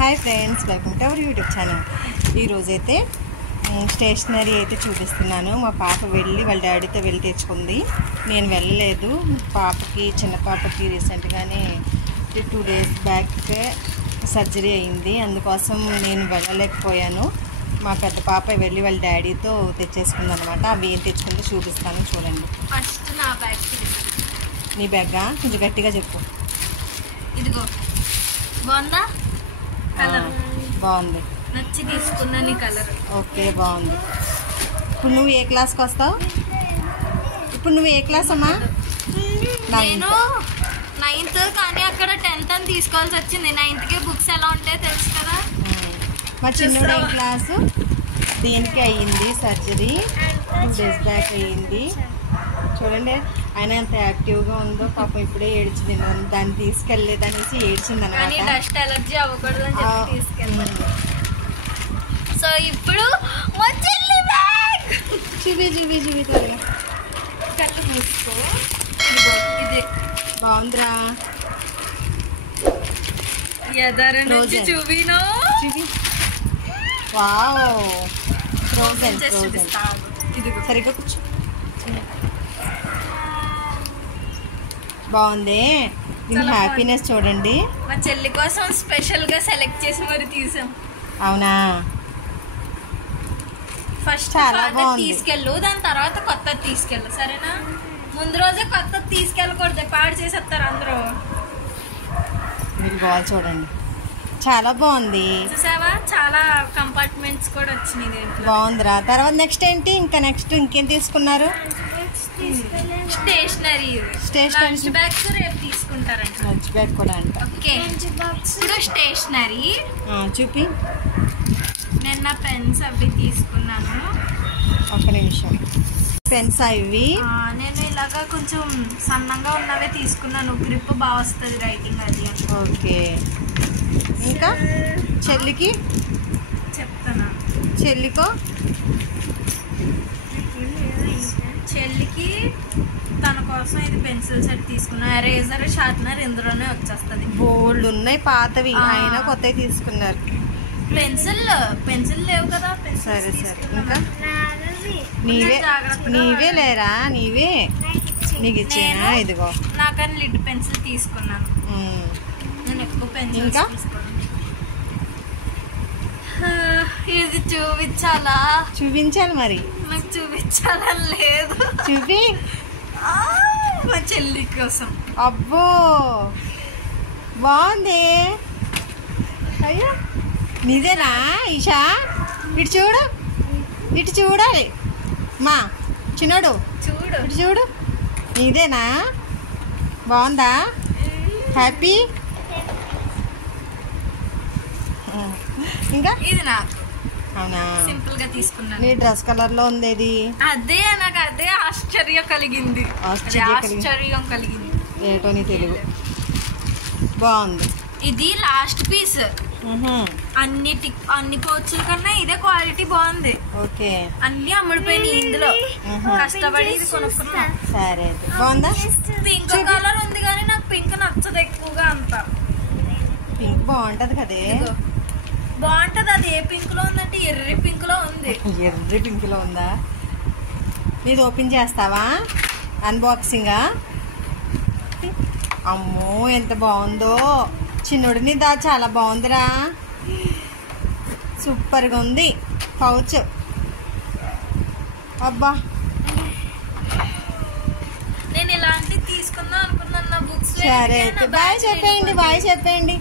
Hi friends, welcome to our YouTube channel. ఈరోజైతే stationery అయితే చూపిస్తున్నాను. మా పాప వాళ్ళ డాడీతో వెళ్ళి తెచ్చుకుంది. నేను వెళ్ళలేదు. చిన్న పాపకి రీసెంట్గానే 2 days బ్యాక్ సర్జరీ అయింది. అందుకోసం నేను వెళ్ళలేకపోయాను. మా పెద్ద పాప వాళ్ళ డాడీతో తెచ్చేసుకుంది అనమాట. అవి ఏం తెచ్చుకుందో చూపిస్తాను, చూడండి. ఫస్ట్ నా బ్యాగ్. నీ బ్యాగా? కొంచెం గట్టిగా చెప్పు. ఇదిగో, బాగుందా? కలర్ బాగుంది, నచ్చి తీసుకున్నాను ఈ కలర్. ఓకే, బాగుంది. ఇప్పుడు నువ్వు ఏ క్లాస్కి వస్తావు? ఇప్పుడు నువ్వు ఏ క్లాస్ అమ్మా? నేను 9th, కానీ అక్కడ 10th అని తీసుకోవాల్సి వచ్చింది. 9th బుక్స్ ఎలా ఉంటాయో తెలుసు కదా. మా చిన్నోడు ఏ క్లాసు? దీనికి అయ్యింది సర్జరీ, 2 days బ్యాక్ అయ్యింది. చూడండి ఆయన ఎంత యాక్టివ్గా ఉందో. పాపం ఇప్పుడే ఏడ్చింది, దాన్ని తీసుకెళ్ళలేదనేసి ఏడ్చింది అనమాట. డస్ట్ ఎలర్జీ అవ్వకూడదు అని చెప్పి తీసుకెళ్ళాను. సో ఇప్పుడు చూపి త్వరగా. కళ్ళు మూసుకో. ఇది బాగుందిరా. ఎదరు నుంచి చూపినో. చూపి. Wow, frozen. ఇదిగో సరిగ్గా కూర్చో. బాగుంది. దీని హ్యాపీనెస్ చూడండి. మా చెల్లి కోసం స్పెషల్ గా సెలెక్ట్ చేసి మరి తీసాం. అవునా? ఫస్ట్ చాలా బాగుంది. తీసుకెళ్ళు, దాని తర్వాత కొత్తది తీసుకెళ్ళు, సరేనా? ముందు రోజే కొత్తది తీసుకెళ్ళకూడదు, పాడు చేసేస్తారు అందరూ. మీరు బాగా చూడండి, చాలా బాగుంది. చూసావా, చాలా కంపార్ట్మెంట్స్ కూడా వచ్చినాయి దీంట్లో. బాగుందిరా. తర్వాత నెక్స్ట్ ఏంటి? నెక్స్ట్ ఇంకేం తీసుకున్నారు? స్టేషనరీ లంచ్ బ్యాగ్స్ రేపు తీసుకుంటారంట. లంచ్ బ్యాగ్ కూడా అంట. ఓకే, స్టేషనరీ చూపి. నేను నా పెన్స్ అవి తీసుకున్నాను. ఒక నిమిషం. పెన్స్ ఇవి నేను ఇలాగా కొంచెం సన్నంగా ఉన్నవే తీసుకున్నాను. గ్రిప్ బాగా వస్తుంది రైటింగ్ అది. ఓకే, ఇంకా చెల్లికి చెప్తాను. చెల్లికి తన కోసం ఇది పెన్సిల్ సెట్ తీసుకున్నా. ఎరేజర్, షార్ప్నర్ ఇందులోనే వచ్చేస్తుంది. బోల్డ్ ఉన్నాయి పాతవి, అయినా కొత్తవి తీసుకున్నారు. పెన్సిల్ లేవు కదా. సరే ఇంకా నీవే లేరా? నీవే నీకు ఇచ్చేనా? ఇదిగో నాకని లిడ్ పెన్సిల్ తీసుకున్నాను. నేను ఎక్కువ పెన్సిల్ ఇంకా ఇది చూపించాలి మరి. నాకు చూపించాలని లేదు. చూపి. మా చెల్లి కోసం. అబ్బో, బాగుంది. అయ్యో, నీదేనా ఈషా? ఇటు చూడాలి మా చిన్నోడు. ఇటు చూడు, నీదేనా? బాగుందా? హ్యాపీ? ఇంకా ఇది నాకు. అవునా? సింపుల్ గా తీసుకున్నాను. నీ డ్రెస్ కలర్ లో ఉంది ఇది. నాకు అదే ఆశ్చర్యం కలిగింది. ఏటో నీ తెలుగు. బాగుంది. ఇది లాస్ట్ పీస్. అన్ని పౌచుల కన్నా ఇదే క్వాలిటీ బాగుంది. ఓకే, అన్ని అమ్ముడిపోయినాయి ఇందులో. కష్టపడి ఇది కొనుక్కున్నా. సరే, బాగుందా? పింక్ కలర్ ఉంది కానీ నాకు పింక్ నచ్చదు ఎక్కువగా. అంత పింక్ బాగుంటది కదే. బాగుంటది. అది ఏ పింక్ లో ఉందంటే ఎర్రి పింక్ లో ఉంది. ఎర్రి పింక్ లో ఉందా? ఇది ఓపెన్ చేస్తావా? అన్బాక్సింగా? అమ్మో, ఎంత బాగుందో. చిన్నోడిని చాలా బాగుందిరా. సూపర్గా ఉంది పౌచ్. అబ్బా, నేను ఇలాంటివి తీసుకుందాం అనుకున్నాను. నా బుక్స్. సరే, బాయ్ చెప్పేయండి.